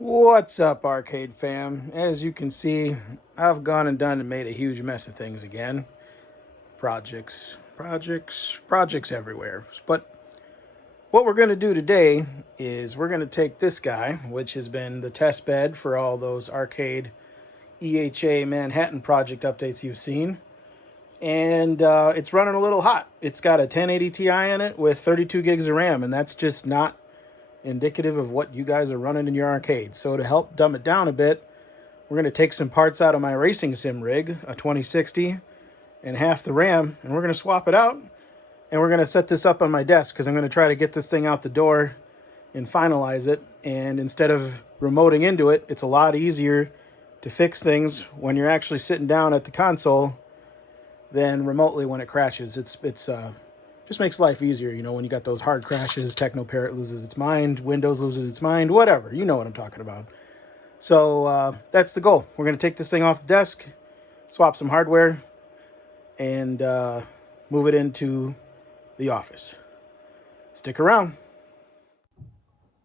What's up, arcade fam? As you can see, I've gone and done and made a huge mess of things again. Projects everywhere. But what we're going to do today is we're going to take this guy, which has been the test bed for all those arcade EHA Manhattan project updates you've seen. And it's running a little hot. It's got a 1080 Ti in it with 32 gigs of RAM, and that's just not indicative of what you guys are running in your arcade. So to help dumb it down a bit, we're going to take some parts out of my racing sim rig, a 2060, and half the RAM, and we're going to swap it out, and we're going to set this up on my desk because I'm going to try to get this thing out the door and finalize it. And instead of remoting into it, it's a lot easier to fix things when you're actually sitting down at the console than remotely when it crashes. It's just makes life easier, you know, when you got those hard crashes, TechnoParrot loses its mind, Windows loses its mind, whatever. You know what I'm talking about. So that's the goal. We're going to take this thing off the desk, swap some hardware, and move it into the office. Stick around.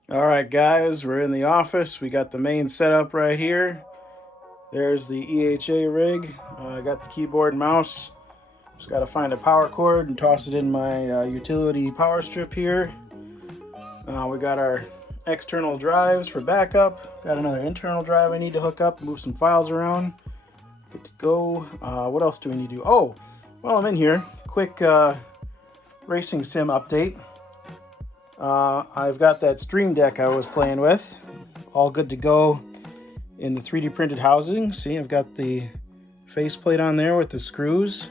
All right, guys, we're in the office. We got the main setup right here. There's the EHA rig. I got the keyboard and mouse. Just got to find a power cord and toss it in my utility power strip here. We got our external drives for backup. Got another internal drive I need to hook up, move some files around. Good to go. What else do we need to do? Oh, while I'm in here, quick racing sim update. I've got that Stream Deck I was playing with. All good to go in the 3D printed housing. See, I've got the faceplate on there with the screws.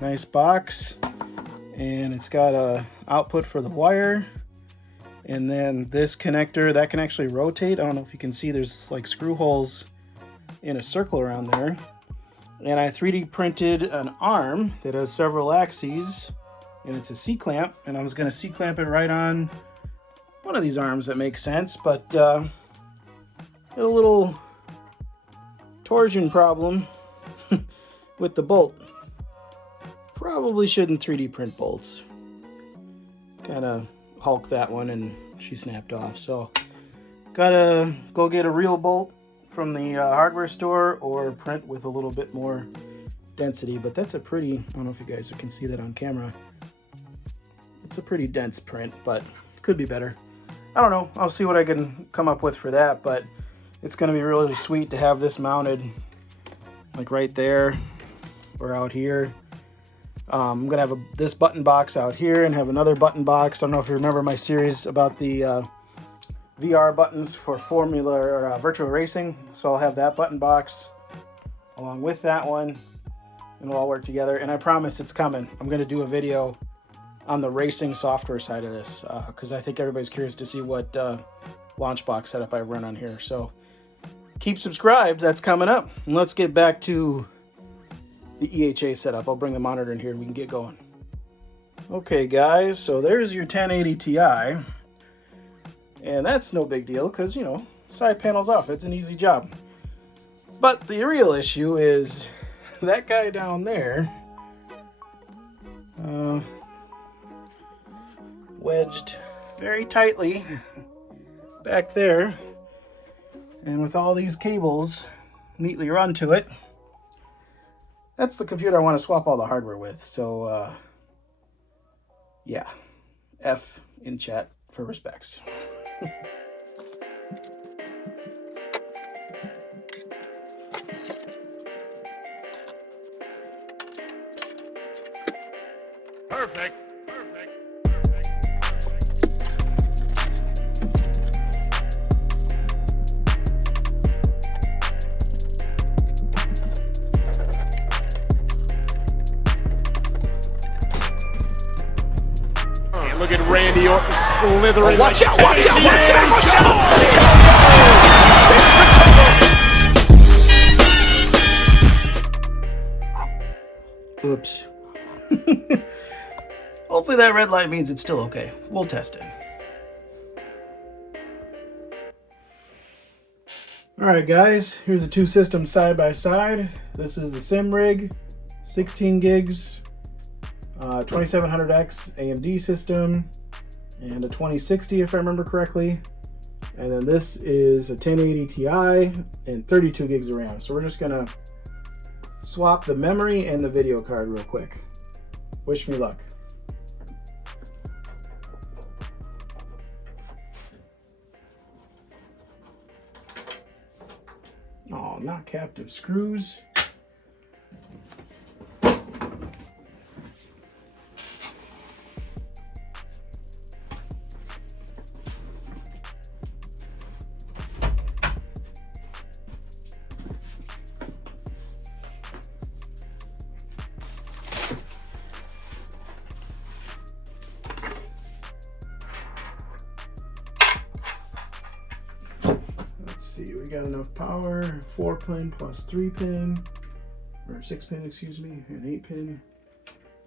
Nice box, and it's got a output for the wire, and then this connector that can actually rotate. I don't know if you can see, there's like screw holes in a circle around there. And I 3D printed an arm that has several axes, and it's a C-clamp, and I was going to C-clamp it right on one of these arms. That makes sense, but got a little torsion problem with the bolt. Probably shouldn't 3D print bolts. Kind of hulked that one and she snapped off. So gotta go get a real bolt from the hardware store or print with a little bit more density. But that's a pretty, I don't know if you guys can see that on camera. It's a pretty dense print, but could be better. I don't know. I'll see what I can come up with for that, but it's gonna be really sweet to have this mounted like right there or out here. I'm going to have this button box out here and have another button box. I don't know if you remember my series about the VR buttons for Formula or virtual racing. So I'll have that button box along with that one, and we'll all work together. And I promise it's coming. I'm going to do a video on the racing software side of this because I think everybody's curious to see what launch box setup I run on here. So keep subscribed. That's coming up. And let's get back to the EHA setup. I'll bring the monitor in here and we can get going. Okay guys, so there's your 1080 Ti, and that's no big deal because, you know, side panel's off. It's an easy job. But the real issue is that guy down there, wedged very tightly back there, and with all these cables neatly run to it. That's the computer I want to swap all the hardware with. So, yeah, F in chat for respects. Perfect. Look at Randy Orton slithering. Oh, watch out! Oops. Hopefully that red light means it's still okay. We'll test it. Alright guys, here's the two systems side by side. This is the sim rig, 16 gigs. 2700X AMD system, and a 2060 if I remember correctly. And then this is a 1080 Ti and 32 gigs of RAM. So we're just gonna swap the memory and the video card real quick. Wish me luck. Oh, not captive screws. See, we got enough power, 4-pin plus 3-pin, or 6-pin, excuse me, an 8-pin,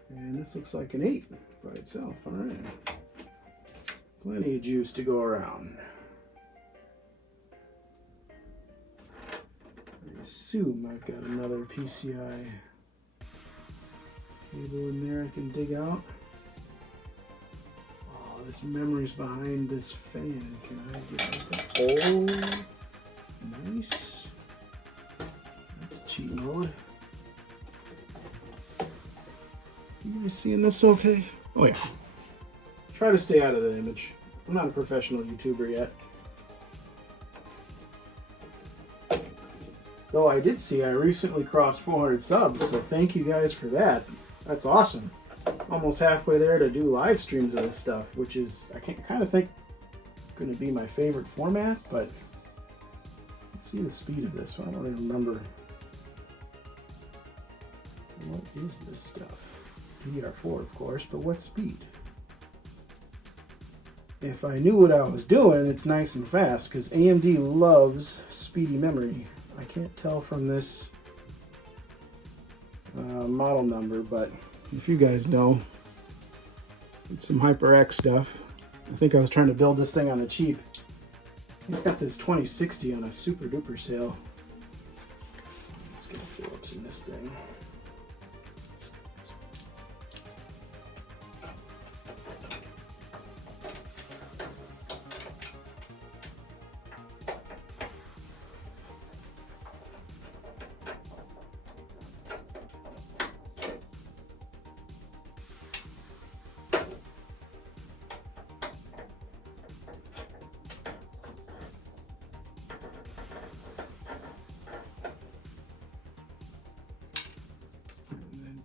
and this looks like an 8 by itself. All right, plenty of juice to go around. I assume I've got another PCI cable in there I can dig out. Oh, this memory's behind this fan. Can I get out the hole? Nice. That's cheat mode. You guys seeing this okay? Oh yeah. Try to stay out of the image. I'm not a professional YouTuber yet. Though I did see I recently crossed 400 subs, so thank you guys for that. That's awesome. Almost halfway there to do live streams of this stuff, which is, I kind of think, going to be my favorite format, but see the speed of this. I don't even remember. What is this stuff? DR4, of course, but what speed? If I knew what I was doing, it's nice and fast, because AMD loves speedy memory. I can't tell from this model number, but if you guys know, it's some HyperX stuff. I think I was trying to build this thing on the cheap. I've got this 2060 on a super duper sale. Let's get a Phillips in this thing.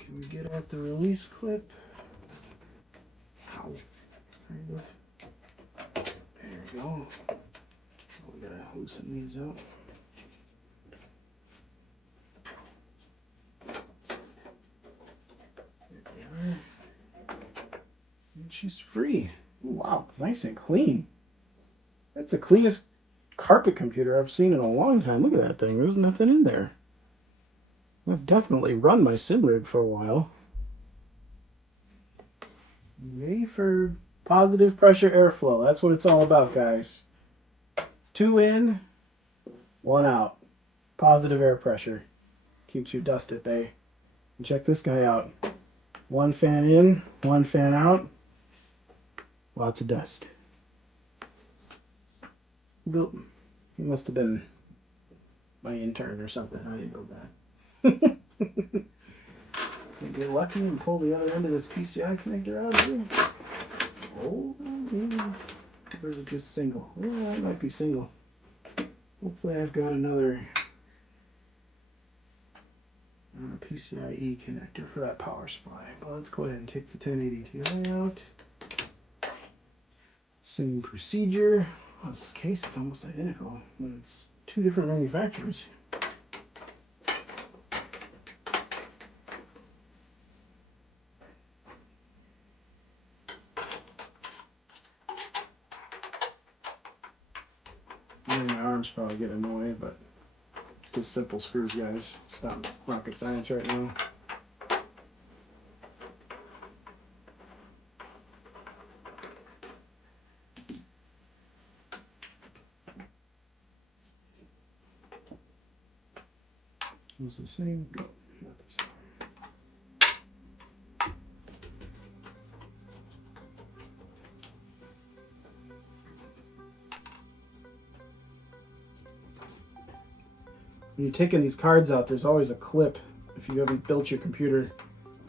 Can we get at the release clip? Ow. There we go. We gotta loosen these up. There we are. And she's free. Ooh, wow, nice and clean. That's the cleanest carpet computer I've seen in a long time. Look at that thing. There's nothing in there. I've definitely run my sim rig for a while. Ready for positive pressure airflow. That's what it's all about, guys. 2 in, 1 out. Positive air pressure. Keeps your dust at bay. And check this guy out. 1 fan in, 1 fan out. Lots of dust. Built. He must have been my intern or something. I didn't build that. Get lucky and pull the other end of this PCI connector out of here. Oh, yeah. Or is it just single? Yeah, it might be single. Hopefully I've got another PCIe connector for that power supply. But let's go ahead and take the 1080 Ti out. Same procedure. Well, this case is almost identical, but it's 2 different manufacturers. My arm's probably getting in the way, but just simple screws, guys. It's not rocket science right now. It was the same? No, not the same. when you're taking these cards out, there's always a clip, if you haven't built your computer,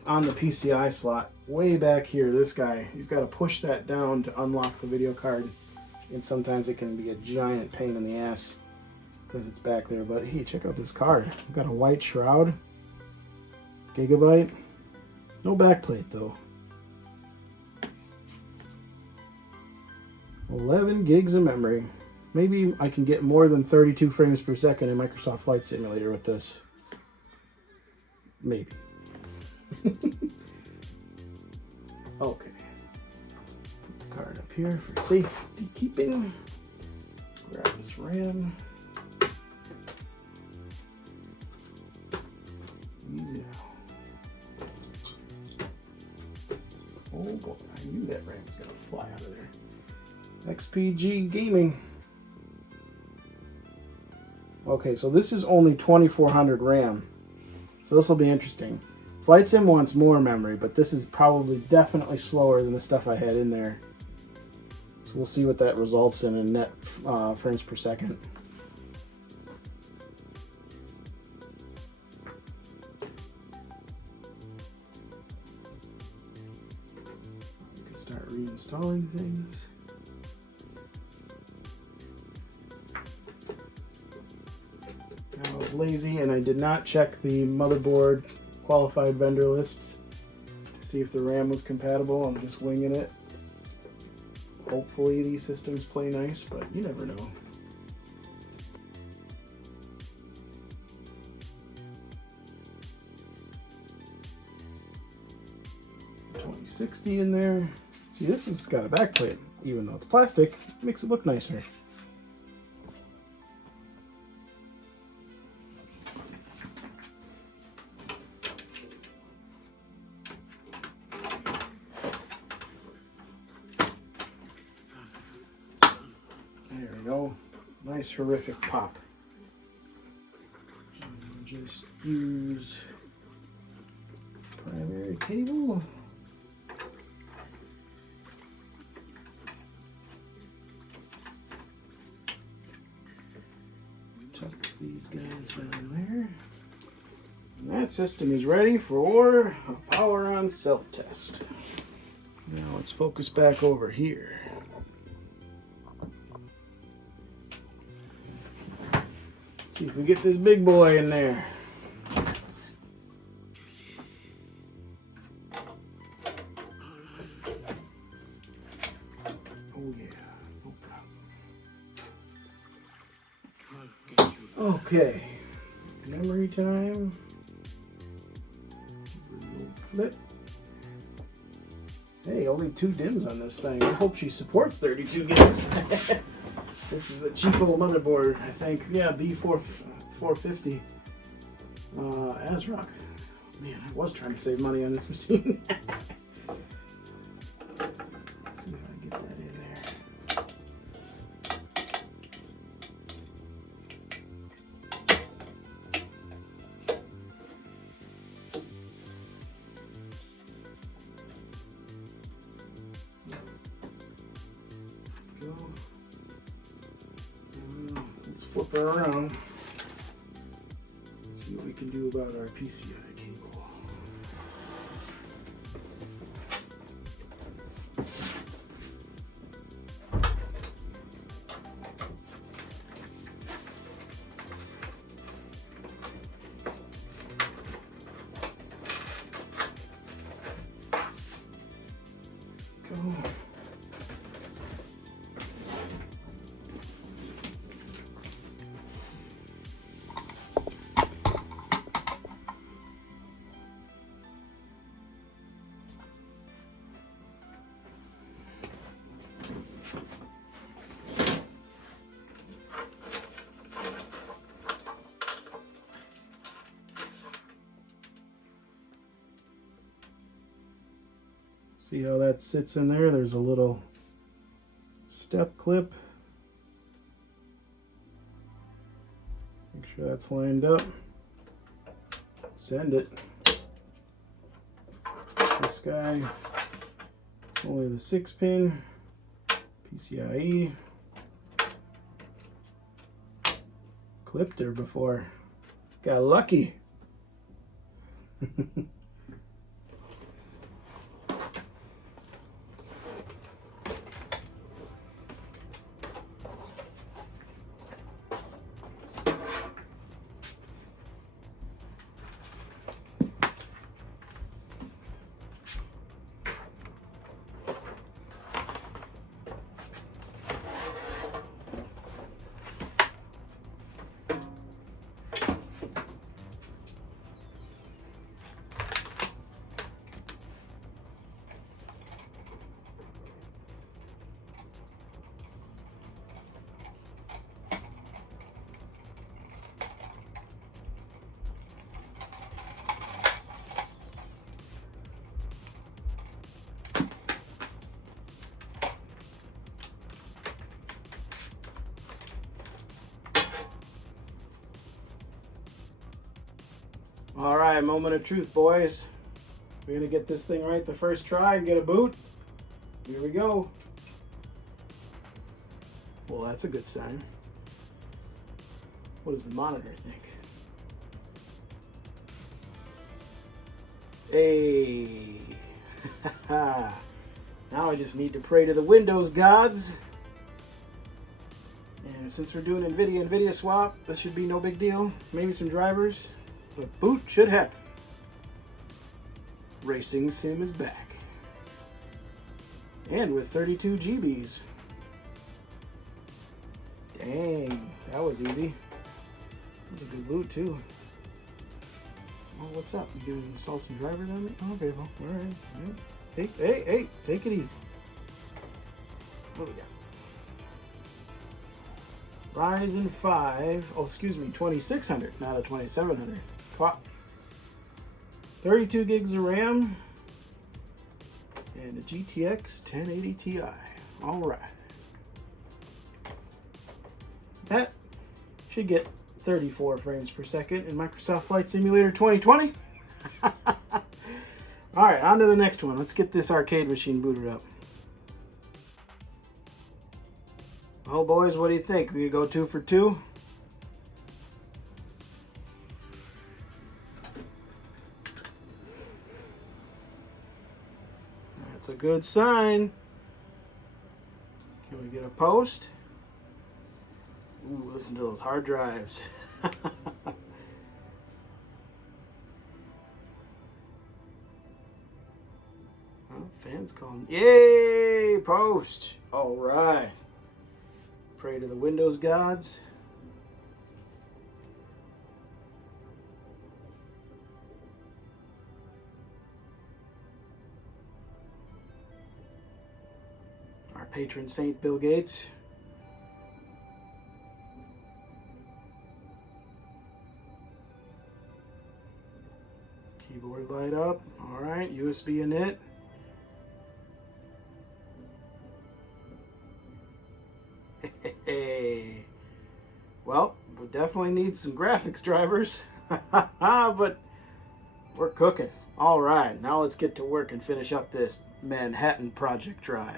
on the PCI slot. Way back here, this guy, you've got to push that down to unlock the video card. And sometimes it can be a giant pain in the ass because it's back there. But hey, check out this card. We've got a white shroud, gigabyte, no backplate though. 11 gigs of memory. Maybe I can get more than 32 frames per second in Microsoft Flight Simulator with this. Maybe. Okay. Put the card up here for safety keeping. Grab this RAM. Easy now. Oh boy, I knew that RAM was gonna fly out of there. XPG Gaming. Okay, so this is only 2400 RAM. So this will be interesting. Flight Sim wants more memory, but this is probably definitely slower than the stuff I had in there. So we'll see what that results in net frames per second. We can start reinstalling things. I was lazy and I did not check the motherboard qualified vendor list to see if the RAM was compatible. I'm just winging it. Hopefully these systems play nice, but you never know. $2060 in there. See, this has got a backplate. Even though it's plastic, it makes it look nicer. There we go. Nice horrific pop. And just use primary cable. Tuck these guys down there. And that system is ready for a power on self-test. Now let's focus back over here. See if we get this big boy in there. Oh yeah, no problem. Okay, memory time. Flip. Hey, only 2 DIMMs on this thing. I hope she supports 32 gigs. This is a cheapo motherboard, I think. Yeah, B450 ASRock. Man, I was trying to save money on this machine. See if I can get that in there. Go. Let's flip her around. Let's see what we can do about our PCI cable. Go. See how that sits in there? There's a little step clip. Make sure that's lined up. Send it. This guy, only the 6-pin, PCIe. Clipped there before. Got lucky. All right, moment of truth, boys. We're gonna get this thing right the first try and get a boot. Here we go. Well, that's a good sign. What does the monitor think? Hey. Now I just need to pray to the Windows gods. And since we're doing NVIDIA swap, that should be no big deal. Maybe some drivers. But boot should happen. Racing Sim is back. And with 32 GBs. Dang, that was easy. That was a good boot too. Oh, what's up? You gonna install some drivers on it? Oh, okay, well, alright. Hey, take it easy. What do we got? Ryzen 5, oh excuse me, 2600, not a 2700. 32 gigs of RAM and a GTX 1080 Ti. All right. That should get 34 frames per second in Microsoft Flight Simulator 2020. All right, on to the next one. Let's get this arcade machine booted up. Well, boys, what do you think? We go 2 for 2? That's a good sign. Can we get a post? Ooh, listen to those hard drives. Oh, fans calling. Yay! Post! All right. Pray to the Windows gods. Our patron saint, Bill Gates. Keyboard light up. All right, USB in it. Hey, well, we definitely need some graphics drivers, but we're cooking. All right, now let's get to work and finish up this Manhattan Project drive.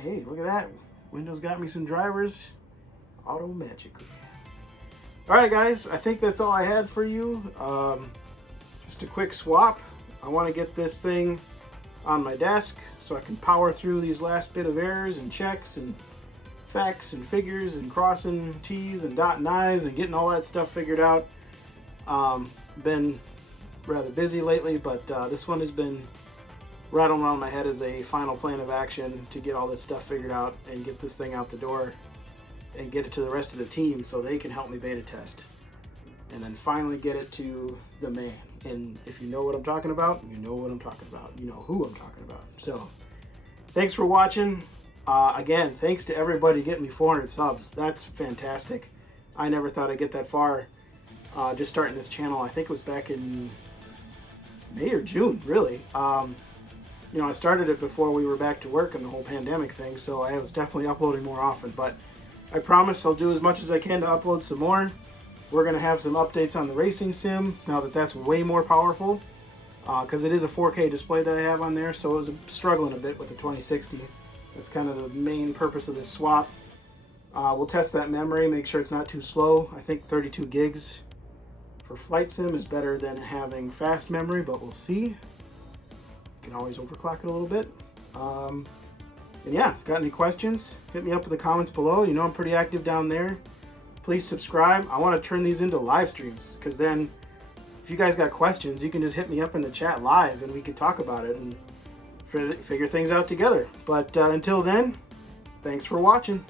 Hey, look at that. Windows got me some drivers auto-magically. All right, guys, I think that's all I had for you. Just a quick swap. I want to get this thing on my desk so I can power through these last bit of errors and checks and facts and figures and crossing T's and dotting I's and getting all that stuff figured out. Been rather busy lately, but this one has been rattling around my head as a final plan of action to get all this stuff figured out and get this thing out the door and get it to the rest of the team so they can help me beta test and then finally get it to the man. And if you know what I'm talking about, you know what I'm talking about. You know who I'm talking about. So, thanks for watching. Again, thanks to everybody getting me 400 subs. That's fantastic. I never thought I'd get that far just starting this channel. I think it was back in May or June, really. You know, I started it before we were back to work and the whole pandemic thing, so I was definitely uploading more often. But I promise I'll do as much as I can to upload some more. We're going to have some updates on the racing sim now that that's way more powerful because it is a 4K display that I have on there, so it was struggling a bit with the 2060. That's kind of the main purpose of this swap. We'll test that memory, make sure it's not too slow. I think 32 gigs for flight sim is better than having fast memory, but we'll see. You can always overclock it a little bit. And yeah, got any questions, hit me up in the comments below. You know I'm pretty active down there. Please subscribe. I want to turn these into live streams, because then if you guys got questions, you can just hit me up in the chat live and we can talk about it and figure things out together. But until then, thanks for watching.